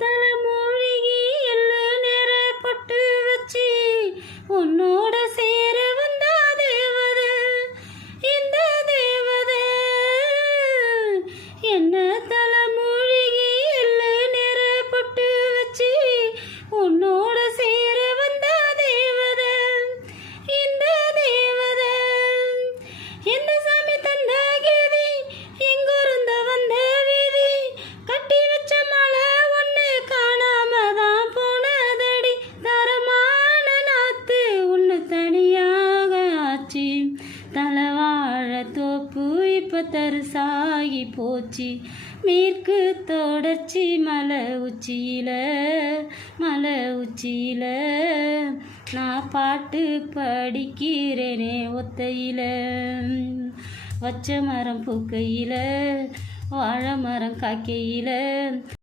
தலைமொழிகி எள்ளு நேர பொட்டு வச்சு உன்னோட சேர வந்தா தேவத இந்த தேவத என்ன தலைமொழிகி எள்ளு நேர பொட்டு வச்சு உன்னோட சேர வந்தா தேவத இந்த தேவத என்ன சாமி தந்த கீதி எங்கிருந்த வந்த வீதி கட்டி வச்ச மலை ஒன்று காணாம தான் போனதடி தரமான நாத்து ஒன்று தனியாக ஆச்சு தலைவாழ தோப்பு இப்போ தரிசாகி போச்சு மேற்கு தொடர்ச்சி மலை உச்சியில நான் பாட்டு படிக்கிறேனே ஒத்தையில வச்ச மரம் பூக்கையில் வாழை மரம் காக்கையில்